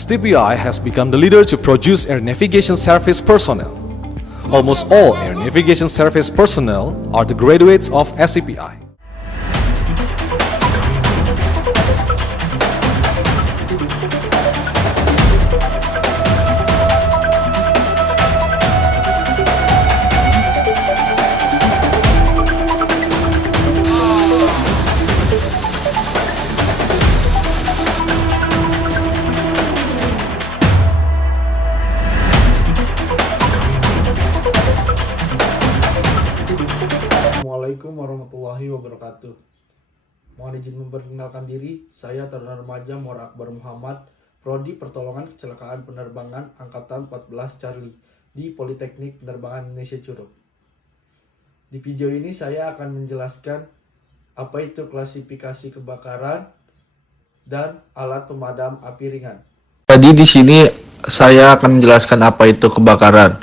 STPI has become the leader to produce air navigation service personnel. Almost all air navigation service personnel are the graduates of STPI. Assalamualaikum warahmatullahi wabarakatuh. Mohon izin memperkenalkan diri, saya Taruna Remaja Muhammad Akbar Muhammad, Prodi Pertolongan Kecelakaan Penerbangan Angkatan 14 Charlie di Politeknik Penerbangan Indonesia Curug. Di video ini saya akan menjelaskan apa itu klasifikasi kebakaran dan alat pemadam api ringan. Jadi di sini saya akan menjelaskan apa itu kebakaran.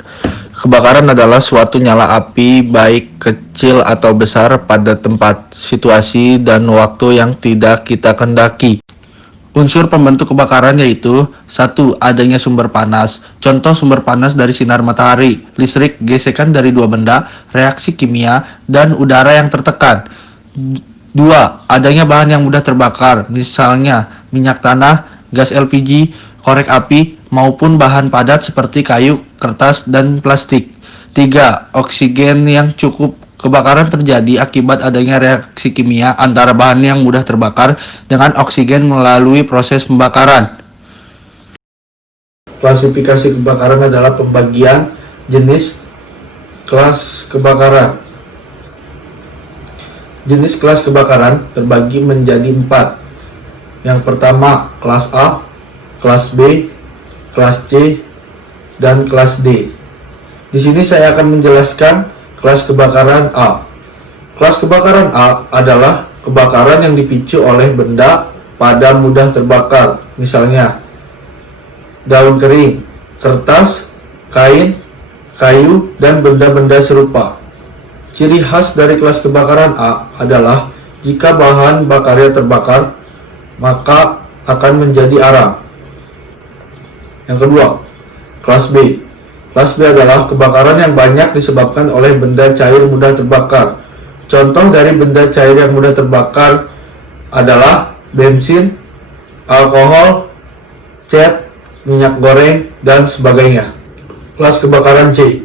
Kebakaran adalah suatu nyala api baik kecil atau besar pada tempat, situasi, dan waktu yang tidak kita kendaki. Unsur pembentuk kebakaran yaitu 1. Adanya sumber panas. Contoh sumber panas dari sinar matahari, listrik, gesekan dari dua benda, reaksi kimia, dan udara yang tertekan. 2. Adanya bahan yang mudah terbakar, misalnya minyak tanah, gas LPG, korek api, maupun bahan padat seperti kayu, kertas, dan plastik. 3. Oksigen yang cukup. Kebakaran terjadi akibat adanya reaksi kimia antara bahan yang mudah terbakar dengan oksigen melalui proses pembakaran. Klasifikasi kebakaran adalah pembagian jenis kelas kebakaran. Jenis kelas kebakaran terbagi menjadi 4. Yang pertama, kelas A, kelas B, kelas C, dan kelas D. Di sini saya akan menjelaskan kelas kebakaran A. Kelas kebakaran A adalah kebakaran yang dipicu oleh benda pada mudah terbakar, misalnya daun kering, kertas, kain, kayu, dan benda-benda serupa. Ciri khas dari kelas kebakaran A adalah jika bahan bakarnya terbakar, maka akan menjadi arang. Yang kedua, kelas B. Kelas B adalah kebakaran yang banyak disebabkan oleh benda cair mudah terbakar. Contoh dari benda cair yang mudah terbakar adalah bensin, alkohol, cat, minyak goreng, dan sebagainya. Kelas kebakaran C.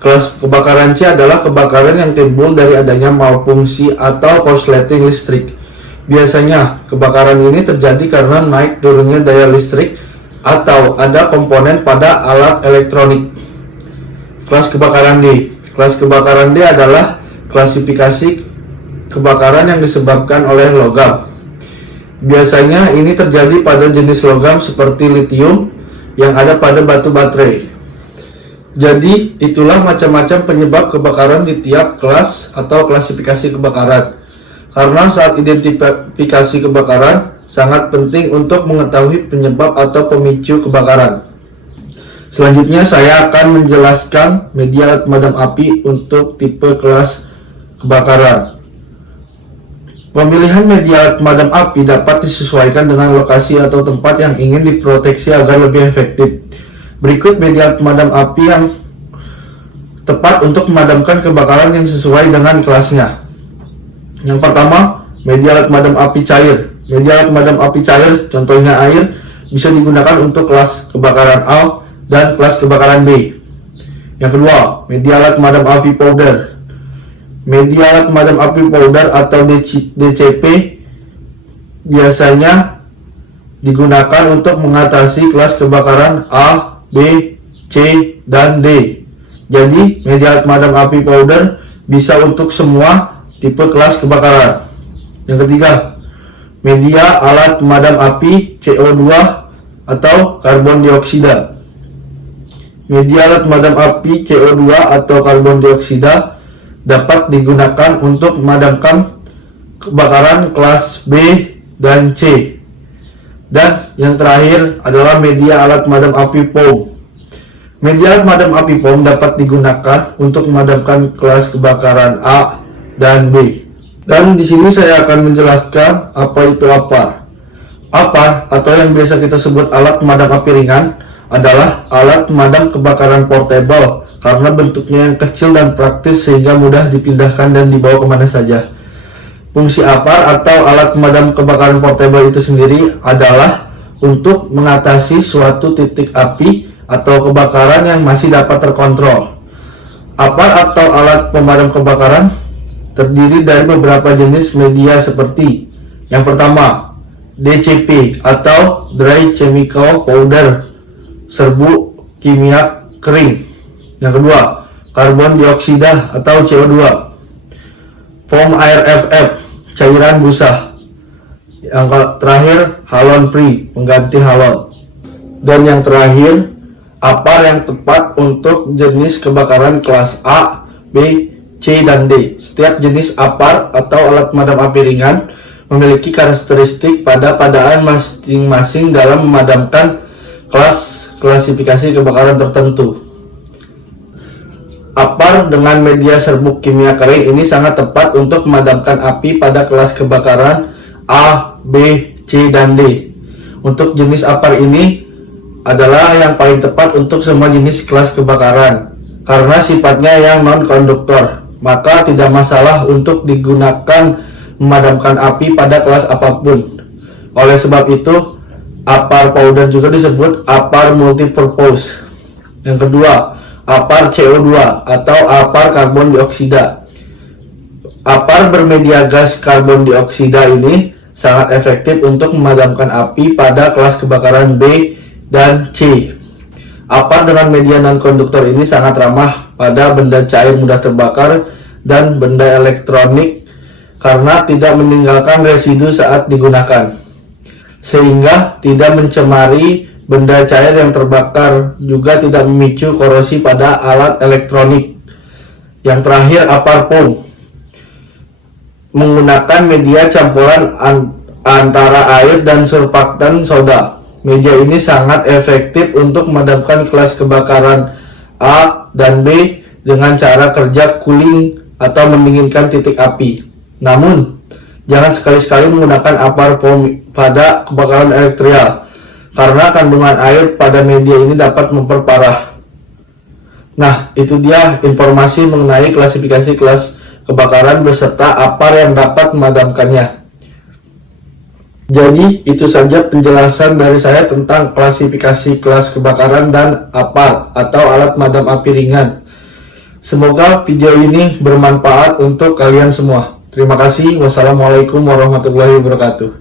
Kelas kebakaran C adalah kebakaran yang timbul dari adanya malfungsi atau korsleting listrik. Biasanya, kebakaran ini terjadi karena naik turunnya daya listrik atau ada komponen pada alat elektronik. Kelas kebakaran D. Kelas kebakaran D adalah klasifikasi kebakaran yang disebabkan oleh logam. Biasanya ini terjadi pada jenis logam seperti litium yang ada pada batu baterai. Jadi, itulah macam-macam penyebab kebakaran di tiap kelas atau klasifikasi kebakaran. Karena saat identifikasi kebakaran, sangat penting untuk mengetahui penyebab atau pemicu kebakaran. Selanjutnya saya akan menjelaskan media alat pemadam api untuk tipe kelas kebakaran. Pemilihan media alat pemadam api dapat disesuaikan dengan lokasi atau tempat yang ingin diproteksi agar lebih efektif. Berikut media alat pemadam api yang tepat untuk memadamkan kebakaran yang sesuai dengan kelasnya. Yang pertama, media alat pemadam api cair. Media alat pemadam api cair, contohnya air, bisa digunakan untuk kelas kebakaran A dan kelas kebakaran B. Yang kedua, media alat pemadam api powder. Media alat pemadam api powder atau DCP biasanya digunakan untuk mengatasi kelas kebakaran A, B, C, dan D. Jadi, media alat pemadam api powder bisa untuk semua tipe kelas kebakaran. Yang ketiga, media alat pemadam api CO2 atau karbon dioksida. Media alat pemadam api CO2 atau karbon dioksida dapat digunakan untuk memadamkan kebakaran kelas B dan C. Dan yang terakhir adalah media alat pemadam api foam. Media alat pemadam api foam dapat digunakan untuk memadamkan kelas kebakaran A dan B. Dan di sini saya akan menjelaskan apa itu apa. APAR atau yang biasa kita sebut alat pemadam api ringan adalah alat pemadam kebakaran portable karena bentuknya yang kecil dan praktis sehingga mudah dipindahkan dan dibawa kemana saja. Fungsi APAR atau alat pemadam kebakaran portable itu sendiri adalah untuk mengatasi suatu titik api atau kebakaran yang masih dapat terkontrol. APAR atau alat pemadam kebakaran terdiri dari beberapa jenis media seperti yang pertama, DCP atau Dry Chemical Powder, serbuk kimia kering. Yang kedua, karbon dioksida atau CO2, foam air FF, cairan busa. Yang terakhir, halon free, pengganti halon. Dan yang terakhir, APAR yang tepat untuk jenis kebakaran kelas A, B, C, dan D. Setiap jenis APAR atau alat pemadam api ringan memiliki karakteristik pada padaan masing-masing dalam memadamkan klasifikasi kebakaran tertentu. APAR dengan media serbuk kimia kering ini sangat tepat untuk memadamkan api pada kelas kebakaran A, B, C, dan D. Untuk jenis APAR ini adalah yang paling tepat untuk semua jenis kelas kebakaran karena sifatnya yang non-konduktor, maka tidak masalah untuk digunakan memadamkan api pada kelas apapun. Oleh sebab itu, APAR powder juga disebut APAR multipurpose. Yang kedua, APAR CO2 atau APAR karbon dioksida. APAR bermedia gas karbon dioksida ini sangat efektif untuk memadamkan api pada kelas kebakaran B dan C. APAR dengan media non-konduktor ini sangat ramah pada benda cair mudah terbakar dan benda elektronik karena tidak meninggalkan residu saat digunakan, sehingga tidak mencemari benda cair yang terbakar, juga tidak memicu korosi pada alat elektronik. Yang terakhir, APAR foam menggunakan media campuran antara air dan surfaktan soda. Media ini sangat efektif untuk memadamkan kelas kebakaran A dan B dengan cara kerja cooling atau mendinginkan titik api. Namun, jangan sekali-sekali menggunakan APAR foam pada kebakaran elektrial, karena kandungan air pada media ini dapat memperparah. Nah, itu dia informasi mengenai klasifikasi kelas kebakaran beserta APAR yang dapat memadamkannya. Jadi, itu saja penjelasan dari saya tentang klasifikasi kelas kebakaran dan APAR atau alat pemadam api ringan. Semoga video ini bermanfaat untuk kalian semua. Terima kasih. Wassalamualaikum warahmatullahi wabarakatuh.